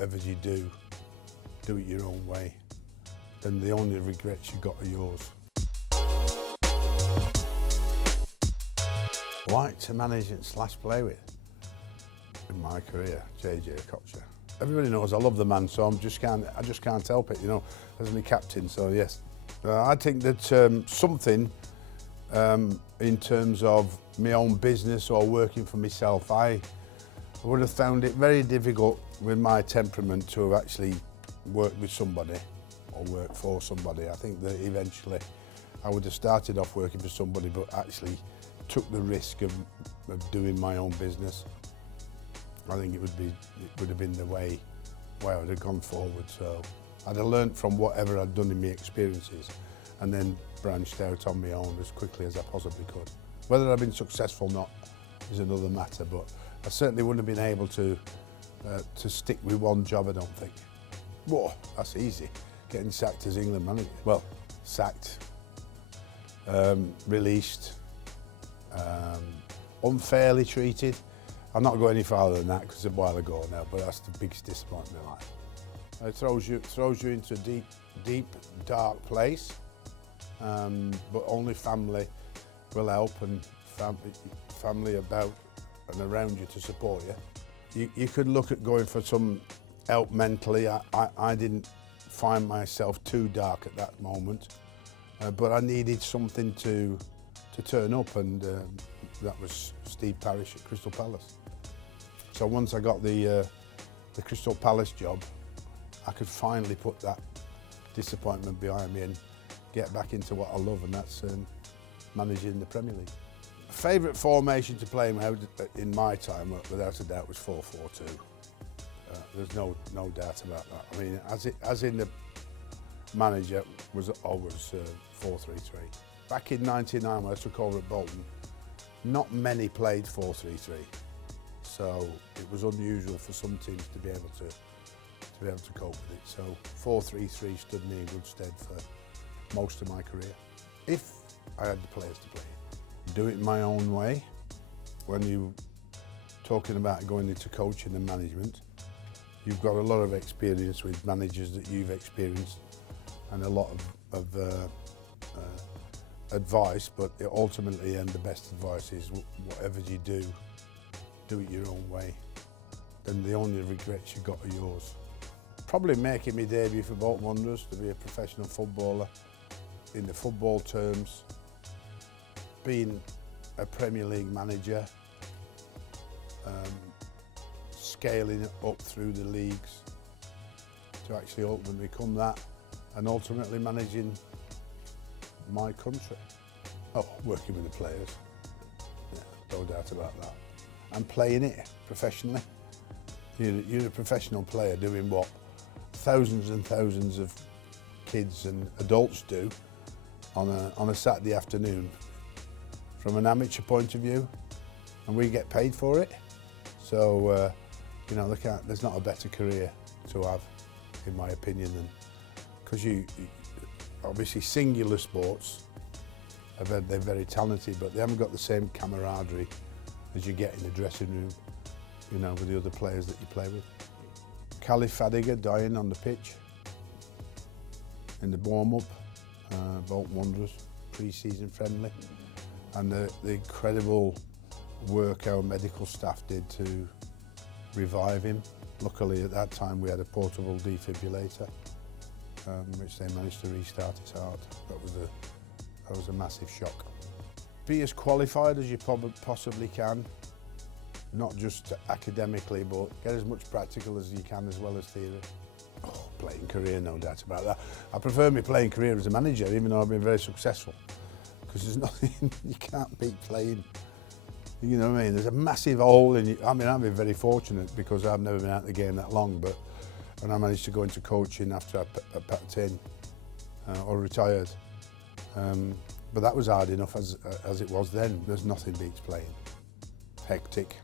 whatever you do it your own way. Then the only regrets you got are yours. Like to manage and / play with in my career, JJ Okocha. Everybody knows I love the man, so I just can't help it, you know, as my captain. So yes, I think that something in terms of my own business or working for myself, I would have found it very difficult with my temperament to have actually worked with somebody or work for somebody. I think that eventually I would have started off working for somebody, but actually took the risk of doing my own business. I think it would have been the way I would have gone forward. So I'd have learnt from whatever I'd done in my experiences and then branched out on my own as quickly as I possibly could. Whether I've been successful or not is another matter, but I certainly wouldn't have been able to stick with one job, I don't think. Whoa, that's easy, getting sacked as England manager. Well, sacked, released, unfairly treated. I'm not going any farther than that because it's a while ago now, but that's the biggest disappointment in life. It throws you into a deep, dark place, but only family will help, and family about and around you to support you. You could look at going for some help mentally. I didn't find myself too dark at that moment, but I needed something to turn up, and that was Steve Parish at Crystal Palace. So once I got the Crystal Palace job, I could finally put that disappointment behind me and get back into what I love, and that's managing the Premier League. Favourite formation to play in my time, without a doubt, was 4-4-2. There's no doubt about that. I mean, as in the manager was always 4-3-3. Back in '99 when I took over at Bolton, not many played 4-3-3, so it was unusual for some teams to be able to cope with it. So 4-3-3 stood me in good stead for most of my career. If I had the players to play it, do it in my own way. When you're talking about going into coaching and management, you've got a lot of experience with managers that you've experienced and a lot of advice, but ultimately, and the best advice is whatever you do it your own way. Then the only regrets you got are yours. Probably making my debut for Bolton Wanderers to be a professional footballer in the football terms, being a Premier League manager, scaling it up through the leagues to actually ultimately become that, and ultimately managing my country. Oh, working with the players, yeah, no doubt about that. And playing it professionally. You're a professional player doing what thousands and thousands of kids and adults do on a Saturday afternoon from an amateur point of view, and we get paid for it. So, you know, there's not a better career to have, in my opinion, than because you obviously singular sports, they're very talented, but they haven't got the same camaraderie as you get in the dressing room, you know, with the other players that you play with. Caliph Fadiga dying on the pitch in the warm-up, Bolton Wanderers, pre-season friendly, and the incredible work our medical staff did to revive him. Luckily at that time we had a portable defibrillator, which they managed to restart his heart. That was a massive shock. Be as qualified as you possibly can, not just academically, but get as much practical as you can as well as theory. Oh, playing career, no doubt about that. I prefer my playing career as a manager, even though I've been very successful, because there's nothing, you can't beat playing. You know what I mean? There's a massive hole in you. I mean, I've been very fortunate because I've never been out of the game that long, and I managed to go into coaching after I packed in or retired. But that was hard enough as it was then. There's nothing beats playing. Hectic.